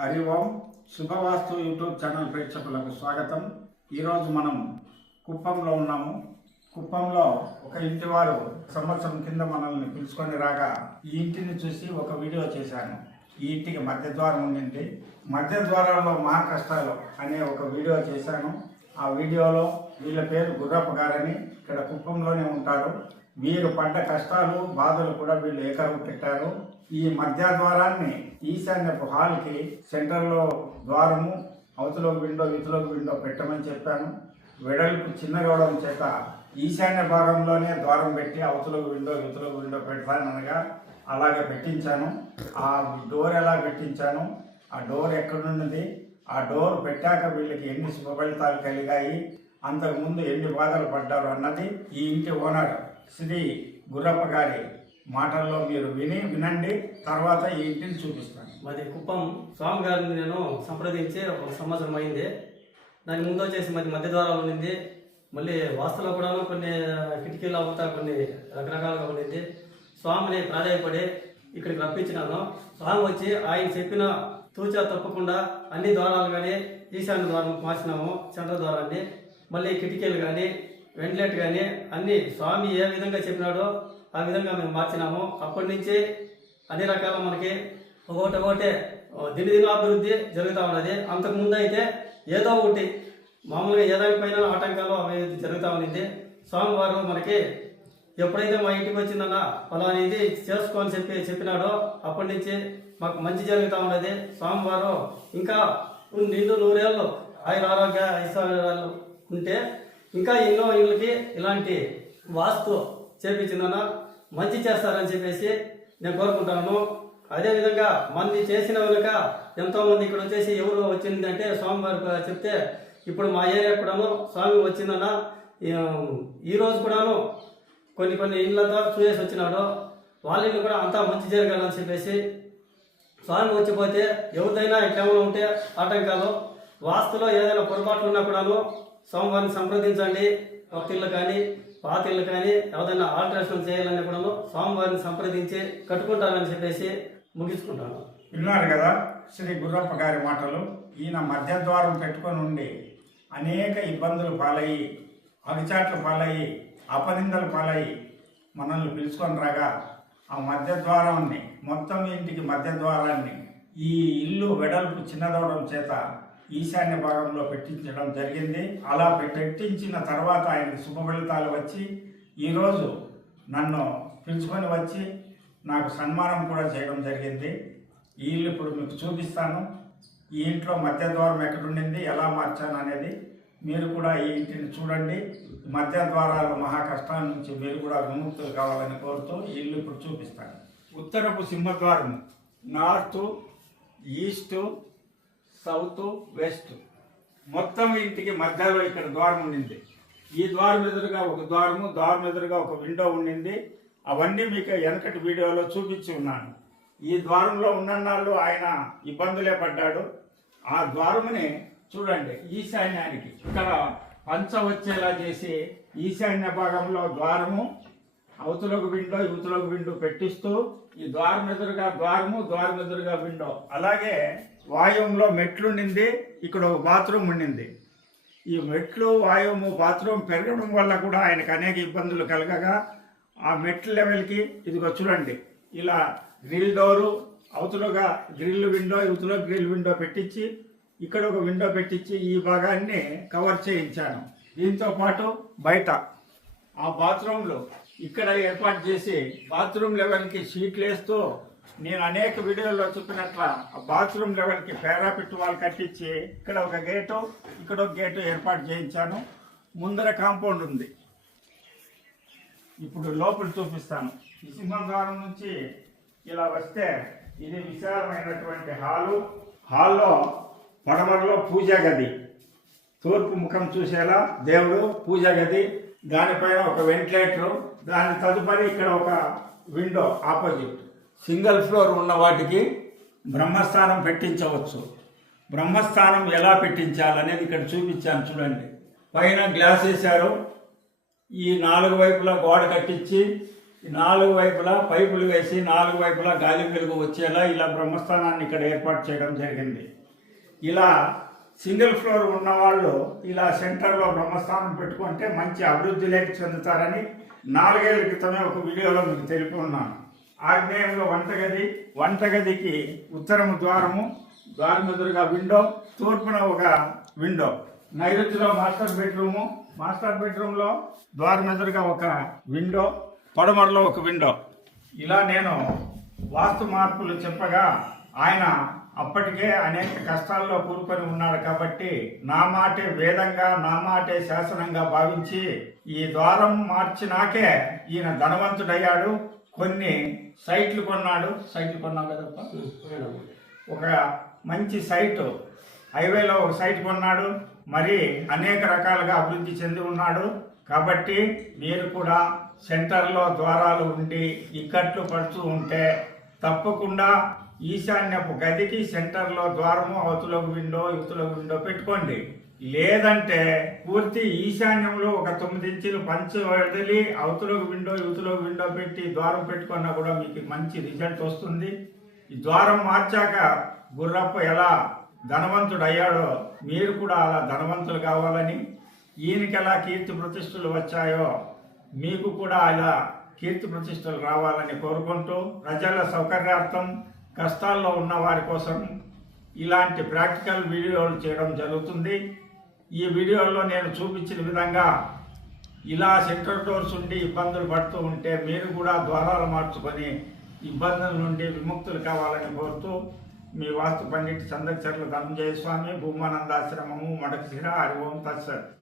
హరి ఓం శుభవాస్తు YouTube channel ప్రేక్షకులకు స్వాగతం. ఈరోజు మనం కుప్పంలో ఉన్నాము. కుప్పంలో ఒక ఇంటి వారు సంవత్సరం కింద మనల్ని పిలుచుకొని రాగా ఈ ఇంటిని చూసి ఒక వీడియో చేశాను. ఈ ఇంటికి మధ్య ద్వారం ఉండింది. మధ్య ద్వారంలో మా కష్టాలు అనే ఒక వీడియో చేశాను. ఆ వీడియోలో వీళ్ళ పేరు గుర్రప్ప గారని ఇక్కడ కుప్పంలోనే ఉంటారు. వీరు పడ్డ కష్టాలు బాధలు కూడా వీళ్ళు ఏకరువు పెట్టారు. ఈ మధ్య ద్వారాన్ని ఈశాన్యపు హాల్కి సెంటర్లో ద్వారము అవతల విండో ఇతలో విండో పెట్టమని చెప్పాను. వెడల్పు చిన్నగవడం చేత ఈశాన్య భాగంలోనే ద్వారం పెట్టి అవతల విండో ఇతల విండో పెడతాననగా అలాగే పెట్టించాను. ఆ డోర్ ఎలా పెట్టించాను? ఆ డోర్ ఎక్కడున్నది ఆ డోర్ పెట్టాక వీళ్ళకి ఎన్ని శుభ ఫలితాలు కలిగాయి? అంతకుముందు ఎన్ని బాధలు పడ్డారు అన్నది ఈ ఇంటి ఓనర్ శ్రీ గుర్రప్ప గారి మాటల్లో మీరు విని వినండి తర్వాత ఈ ఇంటిని చూపిస్తాను. మాది కుప్పం. స్వామి గారిని నేను సంప్రదించి ఒక సంవత్సరం అయింది. దాని ముందు వచ్చేసి మాది మధ్య ద్వారాలు ఉండింది. మళ్ళీ వాస్తులో కూడా కొన్ని కిటికీలు అవుతా కొన్ని రకరకాలుగా ఉండింది. స్వామిని ప్రాధాయపడి ఇక్కడికి రప్పించినాను. స్వామి వచ్చి ఆయన చెప్పిన తూచా తప్పకుండా అన్ని ద్వారాలు కానీ ఈశాన్య ద్వారం మార్చినాము చంద్ర ద్వారాన్ని. మళ్ళీ కిటికీలు కానీ వెంటిలేట్ కానీ అన్ని స్వామి ఏ విధంగా చెప్పినాడో ఆ విధంగా మేము మార్చినాము. అప్పటి నుంచి అన్ని రకాల మనకి ఒకటి ఒకటే దినదిన అభివృద్ధి జరుగుతూ ఉన్నది. అంతకుముందు అయితే ఏదో ఒకటి మామూలుగా ఏదానిపైన ఆటంకాలు అభివృద్ధి జరుగుతూ ఉన్నది. స్వామివారు మనకి ఎప్పుడైతే మా ఇంటికి వచ్చిందన్న ఫలానా ఇది చేసుకోని చెప్పి చెప్పినాడో అప్పటి నుంచి మాకు మంచి జరుగుతూ ఉన్నది. స్వామివారు ఇంకా నిండు నూరేళ్ళు ఆయుర ఆరోగ్య ఐశ్వర్యాలు ఉంటే ఇంకా ఎన్నో ఇళ్ళకి ఇలాంటి వాస్తు చేపించిందన్న మంచి చేస్తారని చెప్పేసి నేను కోరుకుంటాను. అదేవిధంగా మంది చేసిన వెనుక ఎంతోమంది ఇక్కడ వచ్చేసి ఎవరు వచ్చిందంటే స్వామివారు చెప్తే ఇప్పుడు మా ఏరియా కూడాను స్వామి వచ్చిందన్న ఈరోజు కూడాను కొన్ని కొన్ని ఇళ్ళంతా చూసేసి వచ్చినాడు. వాళ్ళ ఇల్లు కూడా అంతా మంచి జరగాలని చెప్పేసి స్వామి వచ్చిపోతే ఎవరిదైనా ఇట్లా ఉంటే ఆటంకాలు వాస్తులో ఏదైనా పొరపాట్లు ఉన్నా కూడాను స్వామివారిని సంప్రదించండి. భక్తులు కానీ పాతిళ్ళు కానీ ఏదైనా ఆల్టరేషన్ చేయాలని కూడా స్వామివారిని సంప్రదించి కట్టుకుంటారని చెప్పేసి ముగించుకుంటాను. విన్నారు కదా శ్రీ గుర్రప్ప గారి మాటలు. ఈయన మధ్య ద్వారం పెట్టుకొని ఉండి అనేక ఇబ్బందులు పాలయ్యి అరిచాట్లు పాలయ్యి అపనిందలు పాలయ్యి మనల్ని పిలుచుకొని రాగా ఆ మధ్య ద్వారాన్ని మొత్తం ఇంటికి మధ్య ద్వారాన్ని ఈ ఇల్లు వెడల్పు చిన్నదవడం చేత ఈశాన్య భాగంలో పెట్టించడం జరిగింది. అలా పెట్టించిన తర్వాత ఆయనకి శుభ ఫలితాలు వచ్చి ఈరోజు నన్ను పిలుచుకొని వచ్చి నాకు సన్మానం కూడా చేయడం జరిగింది. ఈ ఇల్లు ఇప్పుడు మీకు చూపిస్తాను. ఈ ఇంట్లో మధ్య ద్వారం ఎక్కడుండింది ఎలా మార్చాను అనేది మీరు కూడా ఈ ఇంటిని చూడండి. మధ్య ద్వారాలు మహా కష్టాల నుంచి మీరు కూడా విముక్తులు కావాలని కోరుతూ ఈ ఇల్లు ఇప్పుడు చూపిస్తాను. ఉత్తరపు సింహద్వారం నార్త్ ఈస్ట్ సౌత్ వెస్ట్. మొత్తం ఇంటికి మధ్యలో ఇక్కడ ద్వారం ఉండింది. ఈ ద్వారం ఎదురుగా ఒక ద్వారము ద్వారం ఎదురుగా ఒక విండో ఉండింది. అవన్నీ మీకు వెనకటి వీడియోలో చూపించి ఉన్నాను. ఈ ద్వారంలో ఉన్నన్నాళ్ళు ఆయన ఇబ్బందులే పడ్డాడు. ఆ ద్వారముని చూడండి ఈశాన్యానికి. ఇక్కడ పంచ వచ్చేలా చేసి ఈశాన్య భాగంలో ద్వారము అవతలకు విండో యువతలకు విండో పెట్టిస్తూ ఈ ద్వారం ఎదురుగా ద్వారము ద్వారం ఎదురుగా విండో అలాగే వాయువులో మెట్లుండింది ఇక్కడ ఒక బాత్రూమ్ ఉండింది. ఈ మెట్లు వాయువు బాత్రూమ్ పెరగడం వల్ల కూడా ఆయనకు అనేక ఇబ్బందులు కలగగా ఆ మెట్ల లెవెల్కి ఇదిగో చూడండి ఇలా గ్రిల్ డోరు అవతలుగా గ్రిల్ విండో ఇవతలో గ్రిల్ విండో పెట్టించి ఇక్కడ ఒక విండో పెట్టించి ఈ భాగాన్ని కవర్ చేయించాను. దీంతో పాటు బయట ఆ బాత్రూంలో ఇక్కడ ఏర్పాటు చేసి బాత్రూమ్ లెవెల్కి షీట్లు వేస్తూ నేను అనేక వీడియోల్లో చెప్పినట్ల బాత్రూమ్ లెవెల్కి పేరాపిట్ వాల్ కట్టించి ఇక్కడ ఒక గేటు ఇక్కడ ఒక గేటు ఏర్పాటు చేయించాను. ముందర కాంపౌండ్ ఉంది. ఇప్పుడు లోపల చూపిస్తాను. నృసింహద్వారం నుంచి ఇలా వస్తే ఇది విశాలమైనటువంటి హాలు. హాల్లో పడమరలో పూజా గది. తూర్పు ముఖం చూసేలా దేవుడు పూజా గది. దానిపైన ఒక వెంటిలేటరు దాని తదుపరి ఇక్కడ ఒక విండో ఆపోజిట్ సింగిల్ ఫ్లోర్ ఉన్న వాటికి బ్రహ్మస్థానం పెట్టించవచ్చు. బ్రహ్మస్థానం ఎలా పెట్టించాలనేది ఇక్కడ చూపించాను చూడండి. పైన గ్లాస్ వేశారు. ఈ నాలుగు వైపులా గోడ కట్టించి ఈ నాలుగు వైపులా పైపులు వేసి నాలుగు వైపులా గాలి వెలుగు వచ్చేలా ఇలా బ్రహ్మస్థానాన్ని ఇక్కడ ఏర్పాటు చేయడం జరిగింది. ఇలా సింగిల్ ఫ్లోర్ ఉన్నవాళ్ళు ఇలా సెంటర్లో బ్రహ్మస్థానం పెట్టుకుంటే మంచి అభివృద్ధి లేక చెందుతారని నాలుగేళ్ళ క్రితమే ఒక వీడియోలో మీకు తెలిపి ఉన్నాను. ఆగ్నేయంలో వంటగది వంటగదికి ఉత్తరము ద్వారము ద్వారం ఎదురుగా విండో తూర్పున ఒక విండో. నైరుతిలో మాస్టర్ బెడ్రూము మాస్టర్ బెడ్రూమ్లో ద్వారం ఎదురుగా ఒక విండో పడమరలో ఒక విండో. ఇలా నేను వాస్తు మార్పులు చెప్పగా ఆయన అప్పటికే అనేక కష్టాల్లో కూరుకొని ఉన్నాడు కాబట్టి నా మాటే వేదంగా నా మాటే శాసనంగా భావించి ఈ ద్వారం మార్చినాకే ఈయన ధనవంతుడయ్యాడు. కొన్ని సైట్లు కొన్నాడు సైట్లు కొన్నావు కదప్ప ఒక మంచి సైటు. హైవేలో ఒక సైట్ కొన్నాడు మరి అనేక రకాలుగా అభివృద్ధి చెంది ఉన్నాడు. కాబట్టి మీరు కూడా సెంటర్లో ద్వారాలు ఉండి ఇక్కట్లు పడుతూ ఉంటే తప్పకుండా ఈశాన్యపు గదికి సెంటర్లో ద్వారము అవతలకు విండో యువతలకు విండో పెట్టుకోండి. లేదంటే పూర్తి ఈశాన్యంలో ఒక తొమ్మిది ఇంచులు పంచు వదిలి అవతలకు విండో యువతలోకి విండో పెట్టి ద్వారం పెట్టుకున్నా కూడా మీకు మంచి రిజల్ట్ వస్తుంది. ఈ ద్వారం మార్చాక గుర్రప్ప ఎలా ధనవంతుడు అయ్యాడో మీరు కూడా అలా ధనవంతులు కావాలని ఈయనకి ఎలా కీర్తి ప్రతిష్టలు వచ్చాయో మీకు కూడా అలా కీర్తి ప్రతిష్టలు రావాలని కోరుకుంటూ ప్రజల సౌకర్యార్థం కష్టాల్లో ఉన్న వారి కోసం ఇలాంటి ప్రాక్టికల్ వీడియోలు చేయడం జరుగుతుంది. ఈ వీడియోలో నేను చూపించిన విధంగా ఇలా సెంటర్ డోర్స్ ఉండి ఇబ్బందులు పడుతూ ఉంటే మీరు కూడా ద్వారాలు మార్చుకొని ఇబ్బందుల నుండి విముక్తులు కావాలని కోరుతూ మీ వాస్తు పండిట్ సందర్శకులు ధనంజయ స్వామి భూమానందాశ్రమము మడకశిర హరి ఓం తత్సత్.